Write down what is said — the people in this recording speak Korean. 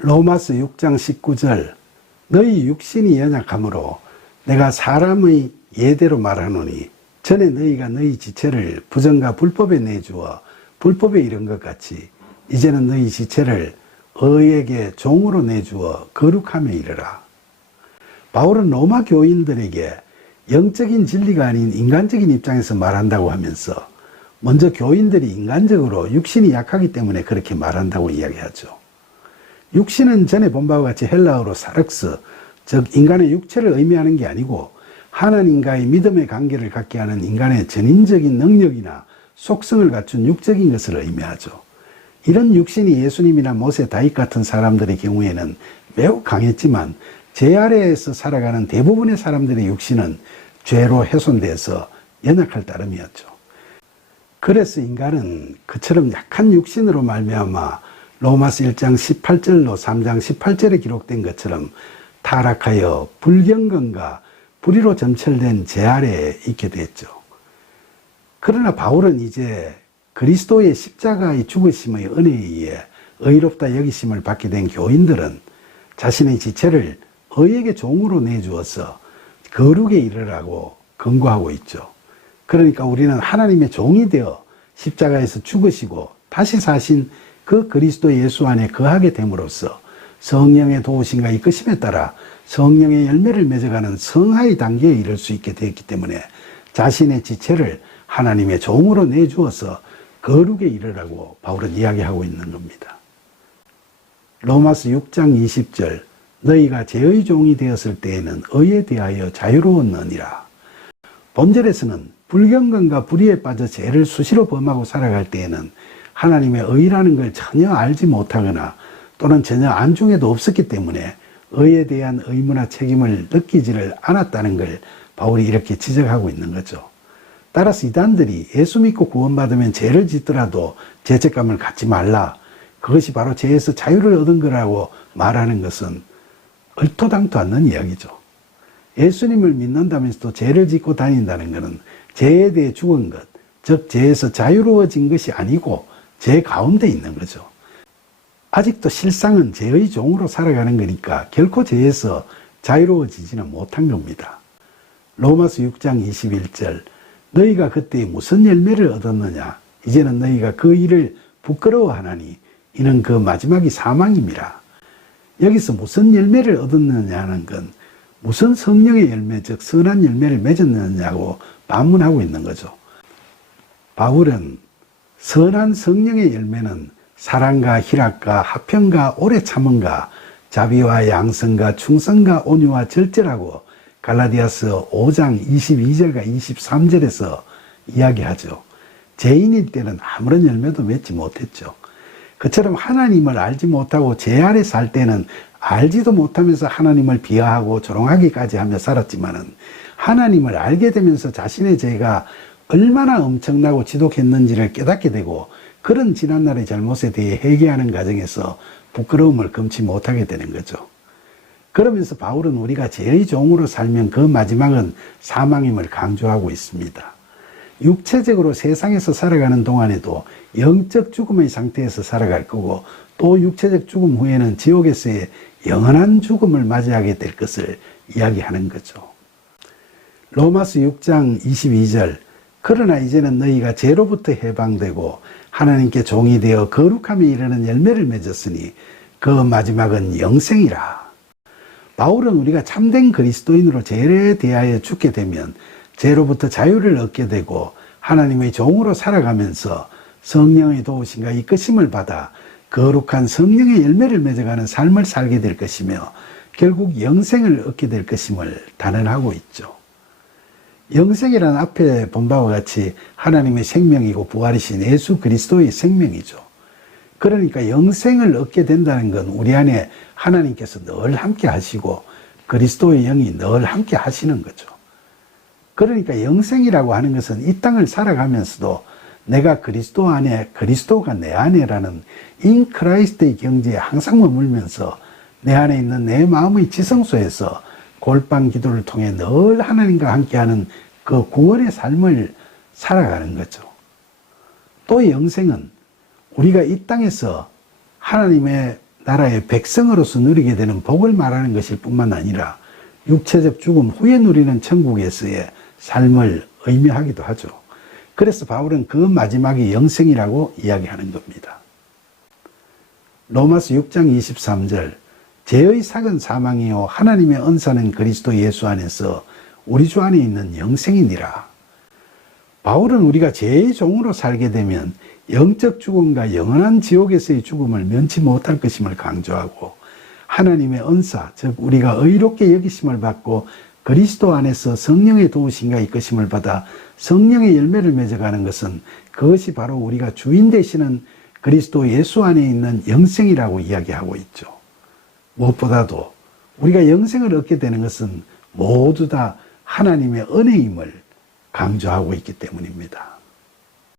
로마서 6장 19절 너희 육신이 연약하므로 내가 사람의 예대로 말하노니 전에 너희가 너희 지체를 부정과 불법에 내주어 불법에 이른 것 같이 이제는 너희 지체를 의에게 종으로 내주어 거룩함에 이르라. 바울은 로마 교인들에게 영적인 진리가 아닌 인간적인 입장에서 말한다고 하면서 먼저 교인들이 인간적으로 육신이 약하기 때문에 그렇게 말한다고 이야기하죠. 육신은 전에 본 바와 같이 헬라어로 사륵스, 즉 인간의 육체를 의미하는 게 아니고 하나님과의 믿음의 관계를 갖게 하는 인간의 전인적인 능력이나 속성을 갖춘 육적인 것을 의미하죠. 이런 육신이 예수님이나 모세, 다윗 같은 사람들의 경우에는 매우 강했지만 죄 아래에서 살아가는 대부분의 사람들의 육신은 죄로 훼손돼서 연약할 따름이었죠. 그래서 인간은 그처럼 약한 육신으로 말미암아 로마서 1장 18절로 3장 18절에 기록된 것처럼 타락하여 불경건과 불의로 점철된 죄 아래에 있게 됐죠. 그러나 바울은 이제 그리스도의 십자가의 죽으심의 은혜에 의해 의롭다 여기심을 받게 된 교인들은 자신의 지체를 의에게 종으로 내주어서 거룩에 이르라고 권고하고 있죠. 그러니까 우리는 하나님의 종이 되어 십자가에서 죽으시고 다시 사신 그 그리스도 예수 안에 거하게 됨으로써 성령의 도우심과 이끄심에 따라 성령의 열매를 맺어가는 성화의 단계에 이를 수 있게 되었기 때문에 자신의 지체를 하나님의 종으로 내주어서 거룩에 이르라고 바울은 이야기하고 있는 겁니다. 로마서 6장 20절 너희가 죄의 종이 되었을 때에는 의에 대하여 자유로웠느니라. 본절에서는 불경건과 불의에 빠져 죄를 수시로 범하고 살아갈 때에는 하나님의 의라는 걸 전혀 알지 못하거나 또는 전혀 안중에도 없었기 때문에 의에 대한 의무나 책임을 느끼지를 않았다는 걸 바울이 이렇게 지적하고 있는 거죠. 따라서 이단들이 예수 믿고 구원받으면 죄를 짓더라도 죄책감을 갖지 말라. 그것이 바로 죄에서 자유를 얻은 거라고 말하는 것은 얼토당토 않는 이야기죠. 예수님을 믿는다면서도 죄를 짓고 다닌다는 것은 죄에 대해 죽은 것, 즉 죄에서 자유로워진 것이 아니고 죄 가운데 있는 거죠. 아직도 실상은 죄의 종으로 살아가는 거니까 결코 죄에서 자유로워지지는 못한 겁니다. 로마서 6장 21절 너희가 그때 무슨 열매를 얻었느냐 이제는 너희가 그 일을 부끄러워하나니 이는 그 마지막이 사망임이라. 여기서 무슨 열매를 얻었느냐는 건 무슨 성령의 열매 즉 선한 열매를 맺었느냐고 반문하고 있는 거죠. 바울은 선한 성령의 열매는 사랑과 희락과 화평과 오래 참음과 자비와 양성과 충성과 온유와 절제라고 갈라디아서 5장 22절과 23절에서 이야기하죠. 죄인일 때는 아무런 열매도 맺지 못했죠. 그처럼 하나님을 알지 못하고 죄 아래 살 때는 알지도 못하면서 하나님을 비하하고 조롱하기까지 하며 살았지만은 하나님을 알게 되면서 자신의 죄가 얼마나 엄청나고 지독했는지를 깨닫게 되고 그런 지난날의 잘못에 대해 회개하는 과정에서 부끄러움을 금치 못하게 되는 거죠. 그러면서 바울은 우리가 죄의 종으로 살면 그 마지막은 사망임을 강조하고 있습니다. 육체적으로 세상에서 살아가는 동안에도 영적 죽음의 상태에서 살아갈 거고 또 육체적 죽음 후에는 지옥에서의 영원한 죽음을 맞이하게 될 것을 이야기하는 거죠. 로마서 6장 22절 그러나 이제는 너희가 죄로부터 해방되고 하나님께 종이 되어 거룩함에 이르는 열매를 맺었으니 그 마지막은 영생이라. 바울은 우리가 참된 그리스도인으로 죄에 대하여 죽게 되면 죄로부터 자유를 얻게 되고 하나님의 종으로 살아가면서 성령의 도우심과 이끄심을 받아 거룩한 성령의 열매를 맺어가는 삶을 살게 될 것이며 결국 영생을 얻게 될 것임을 단언하고 있죠. 영생이란 앞에 본 바와 같이 하나님의 생명이고 부활이신 예수 그리스도의 생명이죠. 그러니까 영생을 얻게 된다는 건 우리 안에 하나님께서 늘 함께 하시고 그리스도의 영이 늘 함께 하시는 거죠. 그러니까 영생이라고 하는 것은 이 땅을 살아가면서도 내가 그리스도 안에 그리스도가 내 안에라는 인 크라이스트의 경지에 항상 머물면서 내 안에 있는 내 마음의 지성소에서 골방 기도를 통해 늘 하나님과 함께하는 그 구원의 삶을 살아가는 거죠. 또 영생은 우리가 이 땅에서 하나님의 나라의 백성으로서 누리게 되는 복을 말하는 것일 뿐만 아니라 육체적 죽음 후에 누리는 천국에서의 삶을 의미하기도 하죠. 그래서 바울은 그 마지막이 영생이라고 이야기하는 겁니다. 로마서 6장 23절 죄의 삭은 사망이요 하나님의 은사는 그리스도 예수 안에서 우리 주 안에 있는 영생이니라. 바울은 우리가 죄의 종으로 살게 되면 영적 죽음과 영원한 지옥에서의 죽음을 면치 못할 것임을 강조하고 하나님의 은사, 즉 우리가 의롭게 여기심을 받고 그리스도 안에서 성령의 도우심과 이끄심을 받아 성령의 열매를 맺어가는 것은 그것이 바로 우리가 주인 되시는 그리스도 예수 안에 있는 영생이라고 이야기하고 있죠. 무엇보다도 우리가 영생을 얻게 되는 것은 모두 다 하나님의 은혜임을 강조하고 있기 때문입니다.